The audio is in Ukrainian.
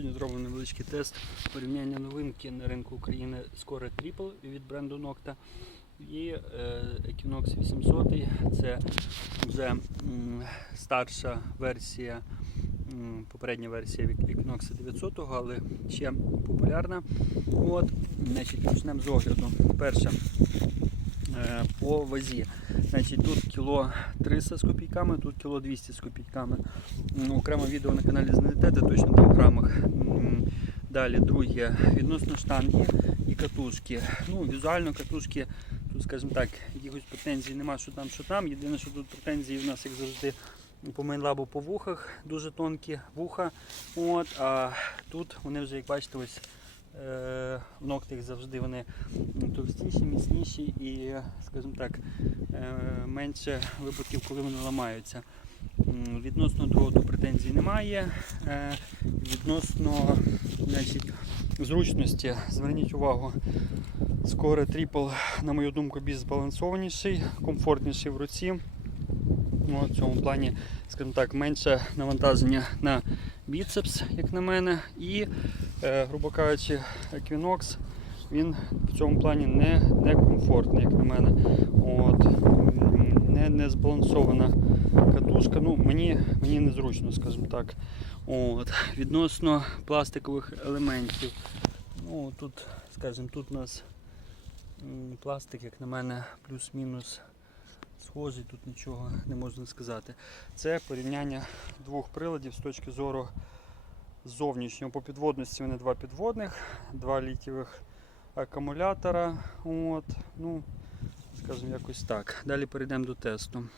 Сьогодні зробимо невеличкий тест порівняння новинки на ринку України Score Triple від бренду Nocta і е, Equinox 800. Це вже старша версія, попередня версія Equinox 900, але ще популярна. От, значить, почнемо з огляду. Перше е, по вазі. Значить, тут кіло 300 з копійками, тут кіло 200 з копійками. М, Окремо відео на каналі знайдете, точно в грамах. Далі, друге, відносно штанги і катушки. Ну, візуально катушки, тут, скажімо так, якихось претензій нема, що там, що там. Єдине, що тут претензії в нас, як завжди, по мейнлабу по вухах, дуже тонкі вуха. От, а тут вони вже, як бачите, ось е, в ногтях завжди вони товстіші, міцніші і, скажімо так, е, менше випадків, коли вони ламаються. Відносно дроту претензій немає. Е, Відносно значить, зручності, зверніть увагу, Score Triple, на мою думку, більш збалансованіший, комфортніший в руці. Ну, в цьому плані, скажімо так, менше навантаження на біцепс, як на мене, і, е, грубо кажучи, Equinox, він в цьому плані не, не комфортний, як на мене. От, не, не збалансована катушка. Ну, мені, мені незручно, скажімо так. От, відносно пластикових елементів. Ну, тут, скажімо, тут у нас пластик, як на мене, плюс-мінус схожий, тут нічого не можна сказати. Це порівняння двох приладів з точки зору зовнішнього. По підводності вони два підводних, два літівих акумулятора. От, ну, скажімо, якось так. Далі перейдемо до тесту.